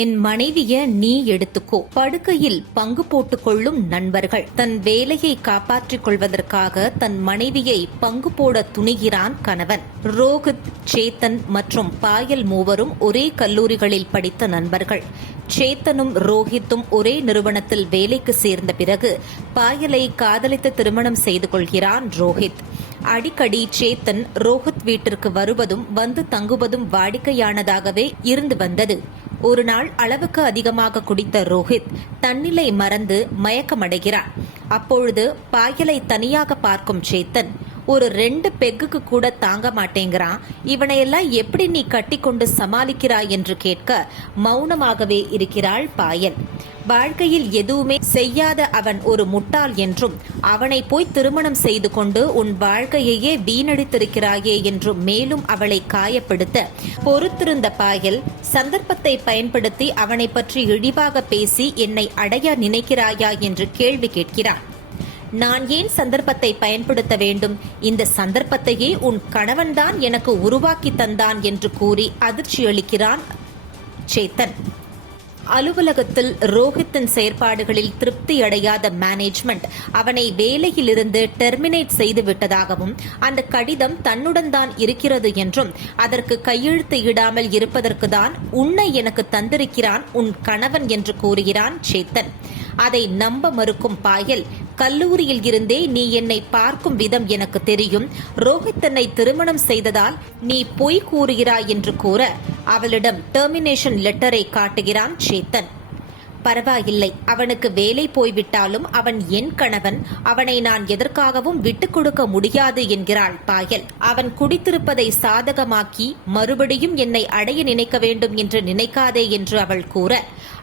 என் மனைவிய நீ எடுத்துக்கோ. படுக்கையில் பங்கு போட்டுக் கொள்ளும் நண்பர்கள். தன் வேலையை காப்பாற்றிக் கொள்வதற்காக தன் மனைவியை பங்கு போட துணிகிறான் கணவன். ரோஹித், சேத்தன் மற்றும் பாயல் மூவரும் ஒரே கல்லூரிகளில் படித்த நண்பர்கள். சேத்தனும் ரோஹித்தும் ஒரே நிறுவனத்தில் வேலைக்கு சேர்ந்த பிறகு பாயலை காதலித்து திருமணம் செய்து கொள்கிறான் ரோஹித். அடிக்கடி சேத்தன் ரோஹித் வீட்டிற்கு வருவதும் வந்து தங்குவதும் வாடிக்கையானதாகவே இருந்து வந்தது. ஒரு நாள் அளவுக்கு அதிகமாக குடித்த ரோஹித் தன்னிலை மறந்து மயக்கமடைகிறார். அப்பொழுது பாயலை தனியாக பார்க்கும் சேத்தன், ஒரு 2 பெக்குக்கு கூட தாங்க மாட்டேங்கிறான், இவனையெல்லாம் எப்படி நீ கட்டிக்கொண்டு சமாளிக்கிறாய் என்று கேட்க மௌனமாகவே இருக்கிறாள் பாயல். வாழ்க்கையில் எதுவுமே செய்யாத அவன் ஒரு முட்டாள் என்றும், அவனை போய் திருமணம் செய்து கொண்டு உன் வாழ்க்கையையே வீணடித்திருக்கிறாயே என்றும் மேலும் அவளை காயப்படுத்த பொறுத்திருந்த பாயல் சந்தர்ப்பத்தை பயன்படுத்தி அவனை பற்றி இழிவாக பேசி என்னை அடைய நினைக்கிறாயா என்று கேள்வி கேட்கிறான். நான் ஏன் சந்தர்ப்பத்தை பயன்படுத்த வேண்டும்? இந்த சந்தர்ப்பத்தையே உன் கணவன்தான் எனக்கு உருவாக்கி தந்தான் என்று கூறி அதிர்ச்சியளிக்கிறான் சேத்தன். அலுவலகத்தில் ரோஹித்தின் செயற்பாடுகளில் திருப்தி அடையாத மேனேஜ்மெண்ட் அவனை வேலையிலிருந்து டெர்மினேட் செய்து விட்டதாகவும், அந்த கடிதம் தன்னுடன் தான் இருக்கிறது என்றும், அதற்கு கையெழுத்து இடாமல் இருப்பதற்கு தான் உன்னை எனக்கு தந்திருக்கிறான் உன் கணவன் என்று கூறுகிறான் சேத்தன். அதை நம்ப மறுக்கும் பாயல், கல்லூரியில் இருந்தே நீ என்னை பார்க்கும் விதம் எனக்கு தெரியும், ரோஹித் என்னை திருமணம் செய்ததால் நீ பொய் கூறுகிறாய் என்று கூற அவளிடம் டெர்மினேஷன் லெட்டரை காட்டுகிறான் சேத்தன். பரவாயில்லை, அவனுக்கு வேலை போய்விட்டாலும் அவன் என் கணவன், அவனை நான் எதற்காகவும் விட்டுக் கொடுக்க முடியாது என்கிறாள் பாயல். அவன் குடித்திருப்பதை சாதகமாக்கி மறுபடியும் என்னை அடைய நினைக்க வேண்டும் என்று நினைக்காதே என்று அவள் கூற,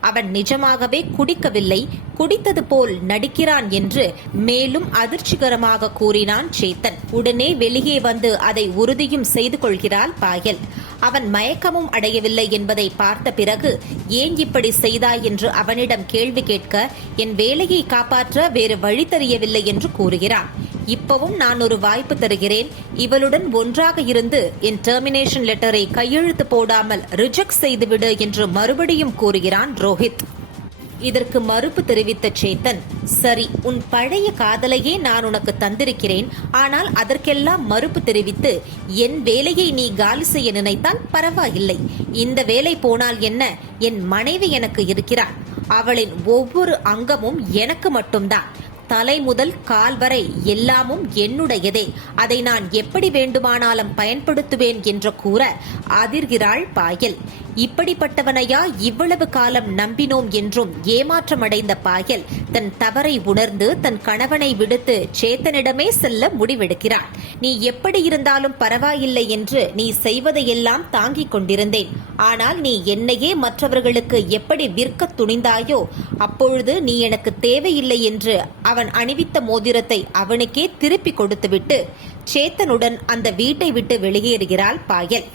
அவன் நிஜமாகவே குடிக்கவில்லை, குடித்தது போல் நடிக்கிறான் என்று மேலும் அதிர்ச்சிகரமாக கூறினான் சேத்தன். உடனே வெளியே வந்து அதை உறுதியும் செய்து கொள்கிறாள் பாயல். அவன் மயக்கமும் அடையவில்லை என்பதை பார்த்த பிறகு ஏன் இப்படி செய்தாய் என்று அவனிடம் கேள்வி கேட்க, என் வேலையை காப்பாற்ற வேறு வழி தெரியவில்லை என்று கூறுகிறான். இப்பவும் நான் ஒரு வாய்ப்பு தருகிறேன், இவளுடன் ஒன்றாக இருந்து என் டெர்மினேஷன் லெட்டரை கையெழுத்து போடாமல் ரிஜெக்ட் செய்துவிடு என்று மறுபடியும் கூறுகிறான் ரோஹித். இதற்கு மறுப்பு தெரிவித்த சேத்தன், சரி, உன் பழைய காதலையே நான் உனக்கு தந்திருக்கிறேன், ஆனால் அதற்கெல்லாம் மறுப்பு தெரிவித்து என் வேலையை நீ காலி செய்ய நினைத்தால் பரவாயில்லை. இந்த வேலை போனால் என்ன, என் மனைவி எனக்கு இருக்கிறாள், அவளின் ஒவ்வொரு அங்கமும் எனக்கு மட்டும்தான், தலை முதல் கால் வரை எல்லாமும் என்னுடையதே, அதை நான் எப்படி வேண்டுமானாலும் பயன்படுத்துவேன் என்று கூற அதிர்கிறாள் பாயல். இப்படிப்பட்டவனையா இவ்வளவு காலம் நம்பினோம் என்றும் ஏமாற்றமடைந்த பாயல் தன் தவறை உணர்ந்து தன் கணவனை விடுத்து சேத்தனிடமே செல்ல முடிவெடுக்கிறாள். நீ எப்படி இருந்தாலும் பரவாயில்லை என்று நீ செய்வதையெல்லாம் தாங்கிக் கொண்டிருந்தேன், ஆனால் நீ என்னையே மற்றவர்களுக்கு எப்படி விற்க துணிந்தாயோ அப்பொழுது நீ எனக்கு தேவையில்லை என்று அவன் அணிவித்த மோதிரத்தை அவனுக்கே திருப்பி கொடுத்துவிட்டு சேத்தனுடன் அந்த வீட்டை விட்டு வெளியேறுகிறாள் பாயல்.